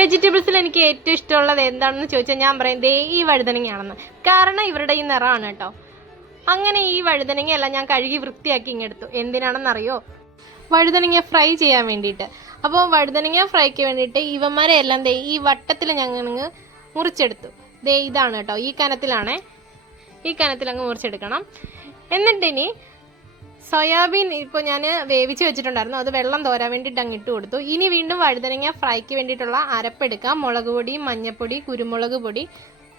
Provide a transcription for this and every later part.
വെജിറ്റബിൾസിൽ എനിക്ക് ഏറ്റവും ഇഷ്ടമുള്ളത് എന്താണെന്ന് ചോദിച്ചാൽ ഞാൻ പറയും ദേ ഈ വഴുതനങ്ങയാണെന്ന്. കാരണം ഇവരുടെ ഈ നിറമാണ് കേട്ടോ. അങ്ങനെ ഈ വഴുതനങ്ങയെല്ലാം ഞാൻ കഴുകി വൃത്തിയാക്കി ഇങ്ങെടുത്തു. എന്തിനാണെന്നറിയോ? വഴുതനങ്ങ ഫ്രൈ ചെയ്യാൻ വേണ്ടിയിട്ട്. അപ്പോൾ വഴുതനങ്ങ ഫ്രൈക്ക് വേണ്ടിയിട്ട് ഇവന്മാരെ എല്ലാം ദേ ഈ വട്ടത്തിൽ ഞങ്ങൾ മുറിച്ചെടുത്തു. ദേ ഇതാണ് കേട്ടോ, ഈ കനത്തിലാണേ. ഈ കനത്തിലങ്ങ് മുറിച്ചെടുക്കണം. എന്നിട്ടിനി സോയാബീൻ ഇപ്പോൾ ഞാൻ വേവിച്ച് വെച്ചിട്ടുണ്ടായിരുന്നു, അത് വെള്ളം തോരാൻ വേണ്ടിയിട്ട് അങ്ങ് ഇട്ട് കൊടുത്തു. ഇനി വീണ്ടും വഴുതനങ്ങ ഫ്രൈക്ക് വേണ്ടിയിട്ടുള്ള അരപ്പെടുക്കാം. മുളക് പൊടി, മഞ്ഞൾപ്പൊടി, കുരുമുളക് പൊടി,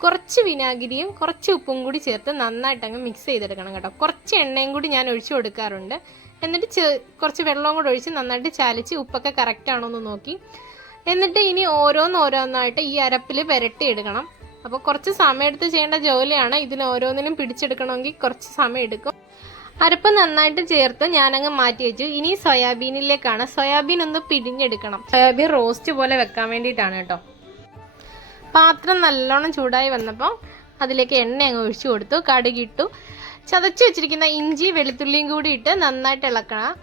കുറച്ച് വിനാഗിരിയും കുറച്ച് ഉപ്പും കൂടി ചേർത്ത് നന്നായിട്ട് അങ്ങ് മിക്സ് ചെയ്തെടുക്കണം കേട്ടോ. കുറച്ച് എണ്ണയും കൂടി ഞാൻ ഒഴിച്ചു കൊടുക്കാറുണ്ട്. എന്നിട്ട് കുറച്ച് വെള്ളവും കൂടി ഒഴിച്ച് നന്നായിട്ട് ചാലിച്ച് ഉപ്പൊക്കെ കറക്റ്റ് ആണോ എന്ന് നോക്കി. എന്നിട്ട് ഇനി ഓരോന്നായിട്ട് ഈ അരപ്പിൽ പുരട്ടി എടുക്കണം. അപ്പോൾ കുറച്ച് സമയം എടുത്ത് ചെയ്യേണ്ട ജോലിയാണ്. ഇതിന് ഓരോന്നിനും പിടിച്ചെടുക്കണമെങ്കിൽ കുറച്ച് സമയം എടുക്കും. അരപ്പ് നന്നായിട്ട് ചേർത്ത് ഞാനങ്ങ് മാറ്റി വെച്ചു. ഇനി സോയാബീനിലേക്കാണ്. സോയാബീൻ ഒന്ന് പിഴിഞ്ഞെടുക്കണം. സോയാബീൻ റോസ്റ്റ് പോലെ വെക്കാൻ വേണ്ടിയിട്ടാണ് കേട്ടോ. പാത്രം നല്ലോണം ചൂടായി വന്നപ്പോൾ അതിലേക്ക് എണ്ണ അങ്ങ് ഒഴിച്ചു കൊടുത്തു. കടുകിട്ടു. ചതച്ച് വെച്ചിരിക്കുന്ന ഇഞ്ചി വെളുത്തുള്ളിയും കൂടി ഇട്ട് നന്നായിട്ട് ഇളക്കണം.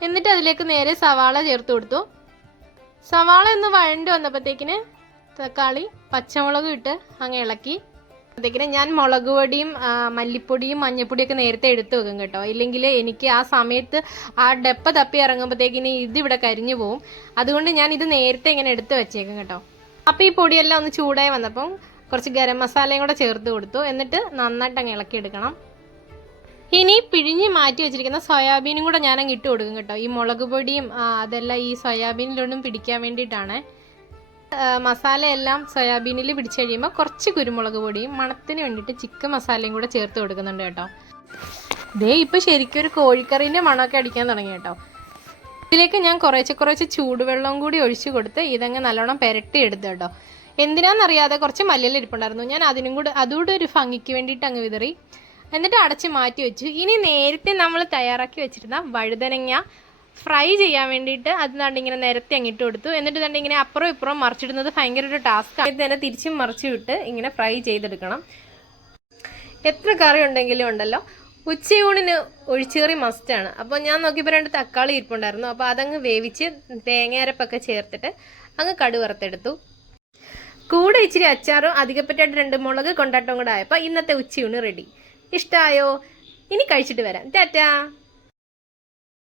എന്നിട്ട് അതിലേക്ക് നേരെ സവാള ചേർത്ത് കൊടുത്തു. സവാള ഒന്ന് വഴണ്ട് വന്നപ്പോഴത്തേക്കിന് തക്കാളി പച്ചമുളകും ഇട്ട് അങ്ങ് ഇളക്കി. അപ്പോഴത്തേക്കിന് ഞാൻ മുളക് പൊടിയും മല്ലിപ്പൊടിയും മഞ്ഞൾപ്പൊടിയൊക്കെ നേരത്തെ എടുത്ത് വെക്കും കേട്ടോ. ഇല്ലെങ്കിൽ എനിക്ക് ആ സമയത്ത് ആ ഡെപ്പ തപ്പി ഇറങ്ങുമ്പോഴത്തേക്കിന് ഇതിവിടെ കരിഞ്ഞു പോവും. അതുകൊണ്ട് ഞാൻ ഇത് നേരത്തെ ഇങ്ങനെ എടുത്ത് വെച്ചേക്കും കേട്ടോ. അപ്പോൾ ഈ പൊടിയെല്ലാം ഒന്ന് ചൂടായി വന്നപ്പം കുറച്ച് ഗരം മസാലയും കൂടെ ചേർത്ത് കൊടുത്തു. എന്നിട്ട് നന്നായിട്ട് അങ്ങ് ഇളക്കിയെടുക്കണം. ഇനി പിഴിഞ്ഞ് മാറ്റി വെച്ചിരിക്കുന്ന സോയാബീനും കൂടെ ഞാൻ അങ്ങ് ഇട്ട് കൊടുക്കും കേട്ടോ. ഈ മുളക് പൊടിയും അതെല്ലാം ഈ സോയാബീനിലൊന്നും പിടിക്കാൻ വേണ്ടിയിട്ടാണ്. മസാലയെല്ലാം സോയാബീനിൽ പിടിച്ച് കഴിയുമ്പോൾ കുറച്ച് കുരുമുളക് പൊടിയും മണത്തിന് വേണ്ടിയിട്ട് ചിക്കൻ മസാലയും കൂടെ ചേർത്ത് കൊടുക്കുന്നുണ്ട് കേട്ടോ. ദേ ഇപ്പോൾ ശരിക്കും ഒരു കോഴിക്കറീൻ്റെ മണമൊക്കെ അടിക്കാൻ തുടങ്ങി കേട്ടോ. ഇതിലേക്ക് ഞാൻ കുറച്ച് ചൂടുവെള്ളവും കൂടി ഒഴിച്ചു കൊടുത്ത് ഇതങ്ങ് നല്ലോണം പുരട്ടി എടുത്തു കേട്ടോ. എന്തിനാണെന്നറിയാതെ കുറച്ച് മല്ലിയില ഇരിപ്പുണ്ടായിരുന്നു. ഞാൻ അതുകൂടെ ഒരു ഭംഗിക്ക് വേണ്ടിയിട്ട് അങ്ങ് വിതറി. എന്നിട്ട് അടച്ച് മാറ്റി വെച്ചു. ഇനി നേരത്തെ നമ്മൾ തയ്യാറാക്കി വെച്ചിരുന്ന വഴുതനങ്ങ ഫ്രൈ ചെയ്യാൻ വേണ്ടിയിട്ട് അത് ഇങ്ങനെ നിരത്തി അങ്ങിട്ട് കൊടുത്തു. എന്നിട്ട് ഇങ്ങനെ അപ്പുറം ഇപ്പുറം മറിച്ചിടുന്നത് ഭയങ്കര ഒരു ടാസ്ക്. ആദ്യം തന്നെ തിരിച്ചും മറിച്ചു വിട്ട് ഇങ്ങനെ ഫ്രൈ ചെയ്തെടുക്കണം. എത്ര കറി ഉണ്ടെങ്കിലും ഉണ്ടല്ലോ, ഉച്ചയൂണിന് ഒഴിച്ചുകറി മസ്റ്റാണ്. അപ്പോൾ ഞാൻ നോക്കിയപ്പോൾ 2 തക്കാളി ഇരിപ്പുണ്ടായിരുന്നു. അപ്പോൾ അതങ്ങ് വേവിച്ച് തേങ്ങയരപ്പൊക്കെ ചേർത്തിട്ട് അങ്ങ് കടു വറുത്തെടുത്തു. കൂടെ ഇച്ചിരി അച്ചാറും അധികപ്പറ്റായിട്ട് 2 മുളക് കൊണ്ടാട്ടവും കൂടെ ആയപ്പോൾ ഇന്നത്തെ ഉച്ചയൂണ് റെഡി. ഇഷ്ടമായോ? ഇനി കഴിച്ചിട്ട് വരാം. ടാറ്റാ.